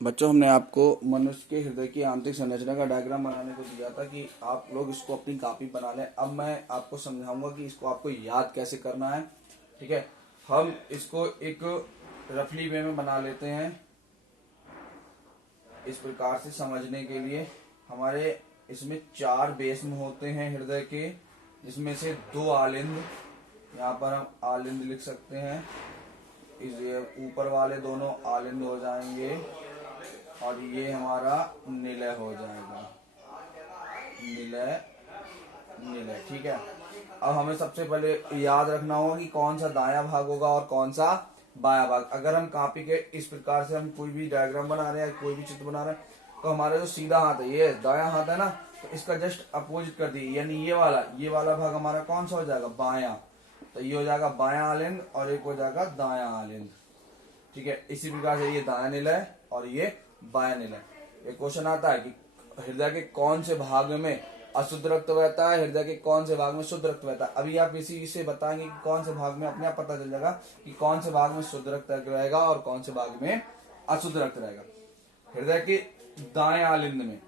बच्चों, हमने आपको मनुष्य के हृदय की आंतरिक संरचना का डायग्राम बनाने को दिया था कि आप लोग इसको अपनी कॉपी बना लें। अब मैं आपको समझाऊंगा कि इसको आपको याद कैसे करना है। ठीक है, हम इसको एक रफली वे में बना लेते हैं। इस प्रकार से समझने के लिए हमारे इसमें 4 बेस्म होते हैं हृदय के, जिसमें से 2 आलिंद, यहाँ पर हम आलिंद लिख सकते हैं। इस ऊपर वाले दोनों आलिंद हो जाएंगे और ये हमारा निलय हो जाएगा। निलय, निलय। ठीक है, अब हमें सबसे पहले याद रखना होगा कि कौन सा दायां भाग होगा और कौन सा बायां भाग। अगर हम कॉपी के इस प्रकार से हम कोई भी डायग्राम बना रहे हैं, कोई भी चित्र बना रहे हैं, तो हमारा जो सीधा हाथ है, ये दायां हाथ है ना, तो इसका जस्ट अपोजिट कर दिए, यानी ये वाला भाग हमारा कौन सा हो जाएगा, बायां। तो ये हो जाएगा बायां आलिंद और एक हो जाएगा दायां आलिंद। ठीक है, इसी प्रकार से ये दायां निलय और ये बायां निलय। एक क्वेश्चन आता है कि हृदय के कौन से भाग में अशुद्ध रक्त बहता है, हृदय के कौन से भाग में शुद्ध रक्त बहता है। अभी आप इसी से बताएंगे कि कौन से भाग में, अपने आप पता चल जाएगा कि कौन से भाग में शुद्ध रक्त रहेगा और कौन से भाग में अशुद्ध रक्त रहेगा। हृदय के दाएं आलिंद में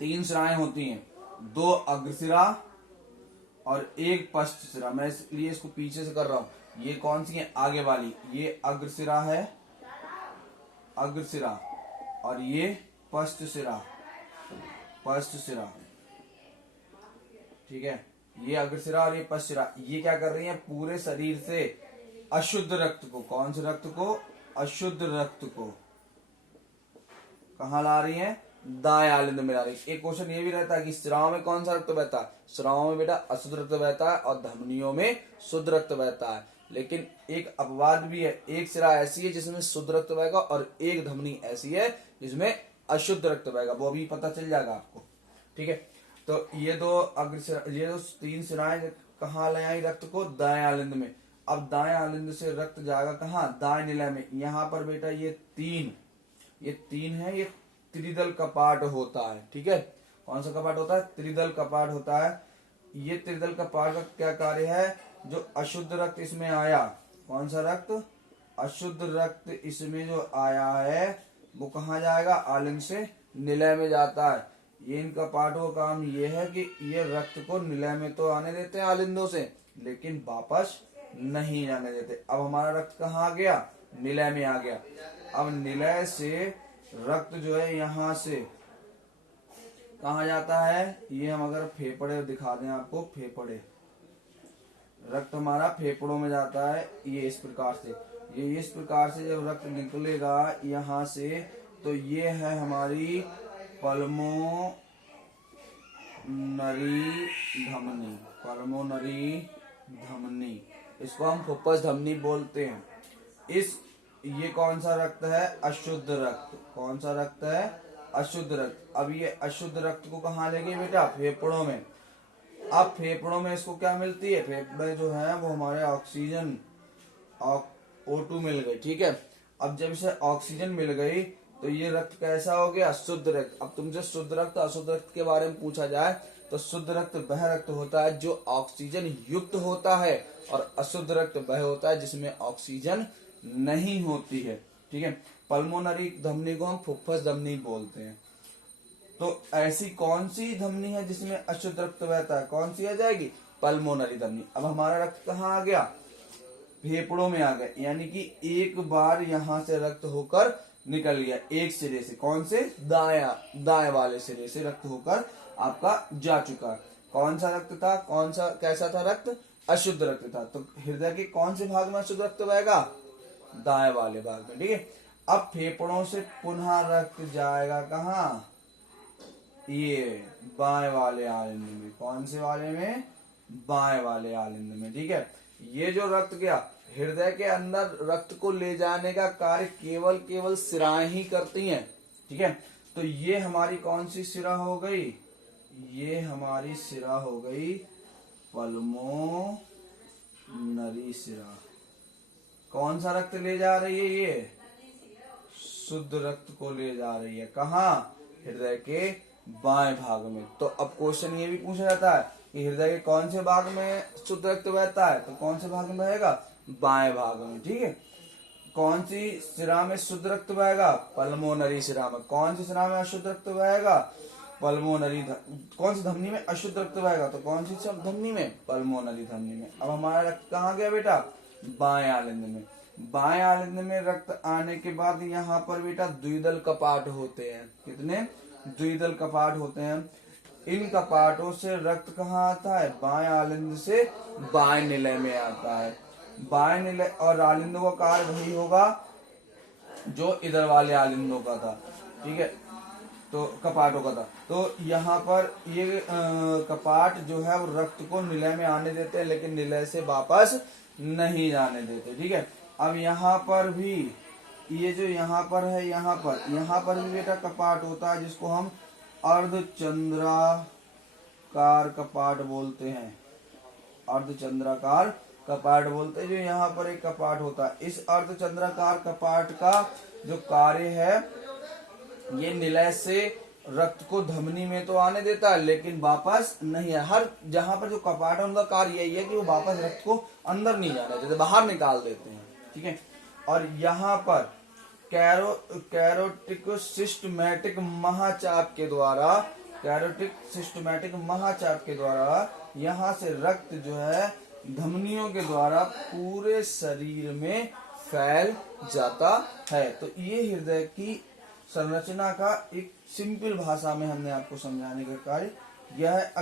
3 शिराएं होती हैं, 2 अग्रशिरा और 1 पश्च शिरा। मैं इसलिए इसको पीछे से कर रहा हूं। ये कौन सी है, आगे वाली, ये अग्रशिरा है, अग्रशिरा, और ये पश्च शिरा, पश्च शिरा। ठीक है, ये अग्रशिरा और ये पश्चिरा, ये क्या कर रही है, पूरे शरीर से अशुद्ध रक्त को, कौन से रक्त को, अशुद्ध रक्त को कहाँ ला रही है, दाएं आलिंद में ला रही है। एक क्वेश्चन ये भी रहता है कि स्राव में कौन सा रक्त बहता है। स्राव में बेटा अशुद्ध रक्त बहता है और धमनियों में शुद्ध रक्त बहता है। लेकिन एक अपवाद भी है, एक सिरा ऐसी है जिसमें शुद्ध रक्त बहेगा और एक धमनी ऐसी है जिसमें अशुद्ध रक्त बहेगा, वो भी पता चल जाएगा आपको। ठीक है, तो ये ये दो 3 सिराएं कहाँ ले आई रक्त को, दाएं आलिंद में। अब दाएं आलिंद से रक्त जाएगा कहाँ, दाएं निलय में। यहाँ पर बेटा ये 3 है, ये त्रिदल कपाट होता है। ठीक है, कौन सा कपाट होता है, त्रिदल कपाट होता है। ये त्रिदल कपाट का क्या कार्य है, जो अशुद्ध रक्त इसमें आया, कौन सा रक्त, अशुद्ध रक्त इसमें जो आया है वो कहाँ जाएगा, आलिंद से निलय में जाता है। ये इनका पाठों का काम ये है कि ये रक्त को निलय में तो आने देते हैं आलिंदों से, लेकिन वापस नहीं जाने देते। अब हमारा रक्त कहाँ आ गया, निलय में आ गया। अब निलय से रक्त जो है यहाँ से कहाँ जाता है, ये हम अगर फेफड़े दिखा दें आपको, फेफड़े, रक्त हमारा फेफड़ों में जाता है। ये इस प्रकार से, ये इस प्रकार से जब रक्त निकलेगा यहाँ से, तो ये है हमारी पल्मोनरी धमनी, पल्मोनरी धमनी, इसको हम फुफ्फुस धमनी बोलते हैं। ये कौन सा रक्त है, अशुद्ध रक्त। कौन सा रक्त है, अशुद्ध रक्त। अब ये अशुद्ध रक्त को कहाँ ले गए बेटा, फेफड़ों में। अब फेफड़ों में इसको क्या मिलती है, फेफड़े जो है वो हमारे ऑक्सीजन, O2 मिल गई। ठीक है, अब जब इसे ऑक्सीजन मिल गई तो ये रक्त कैसा हो गया, शुद्ध रक्त। अब तुमसे शुद्ध रक्त अशुद्ध रक्त के बारे में पूछा जाए तो शुद्ध रक्त वह रक्त होता है जो ऑक्सीजन युक्त होता है, और अशुद्ध रक्त वह होता है जिसमें ऑक्सीजन नहीं होती है। ठीक है, पल्मोनरी धमनी को हम फुफ्फुस धमनी बोलते हैं। तो ऐसी कौन सी धमनी है जिसमें अशुद्ध रक्त बहता है, कौन सी आ जाएगी, पल्मोनरी धमनी। अब हमारा रक्त कहाँ आ गया, फेफड़ों में आ गया, यानी कि एक बार यहाँ से रक्त होकर निकल गया, एक सिरे से, कौन से, दाएं वाले सिरे से रक्त होकर आपका जा चुका। कौन सा रक्त था, कौन सा, कैसा था रक्त, अशुद्ध रक्त था। तो हृदय के कौन से भाग में अशुद्ध रक्त बहेगा, दाएं वाले भाग में। ठीक है, अब फेफड़ों से पुनः रक्त जाएगा कहाँ, ये बाएं वाले आलिंद में। कौन से वाले में, बाएं वाले आलिंद में। ठीक है, ये जो रक्त गया, हृदय के अंदर रक्त को ले जाने का कार्य केवल सिराएं ही करती हैं। ठीक है, तो ये हमारी कौन सी सिरा हो गई, ये हमारी सिरा हो गई पल्मोनरी सिरा। कौन सा रक्त ले जा रही है, ये शुद्ध रक्त को ले जा रही है, कहाँ, हृदय के बाएं भाग में। तो अब क्वेश्चन ये भी पूछा जाता है कि हृदय के कौन से भाग में शुद्ध रक्त बहता है, तो कौन से भाग में बहेगा, बाएं भाग में। ठीक है, कौन सी शिरा में शुद्ध रक्त बहेगा? पल्मोनरी शिरा में। कौन सी शिरा में अशुद्ध रक्त बहेगा? पल्मोनरी। कौन सी धमनी में अशुद्ध रक्त बहेगा? तो कौन सी धमनी में? पल्मोनरी धमनी में। अब हमारा रक्त कहाँ गया बेटा? बाएं आलिंद में। बाएं आलिंद में रक्त आने के बाद यहाँ पर बेटा द्विदल कपाट होते हैं। कितने? द्विदल कपाट होते हैं। इन कपाटों से रक्त कहाँ आता है? बाएं आलिंद से बाएं निलय में आता है। बाएं निलय और आलिंदों का कार्य वही होगा जो इधर वाले आलिंदों का था। ठीक है, तो कपाटों का था। तो यहाँ पर ये कपाट जो है वो रक्त को निलय में आने देते हैं, लेकिन निलय से वापस नहीं जाने देते। ठीक है, अब यहाँ पर भी ये जो यहाँ पर है, यहाँ पर भी बेटा कपाट होता है, जिसको हम अर्धचंद्राकार कपाट बोलते हैं। अर्धचंद्राकार कपाट बोलते हैं, जो यहाँ पर एक कपाट होता है। इस अर्धचंद्राकार कपाट का जो कार्य है, ये निलय से रक्त को धमनी में तो आने देता है, लेकिन वापस नहीं है। हर जहां पर जो कपाट है उनका कार्य यही है कि वो वापस रक्त को अंदर नहीं जाने देते, बाहर निकाल देते हैं। ठीक है, और यहाँ पर कैरोटिक सिस्टमैटिक महाचाप के द्वारा यहाँ से रक्त जो है धमनियों के द्वारा पूरे शरीर में फैल जाता है। तो ये हृदय की संरचना का एक सिंपल भाषा में हमने आपको समझाने का कार्य किया है।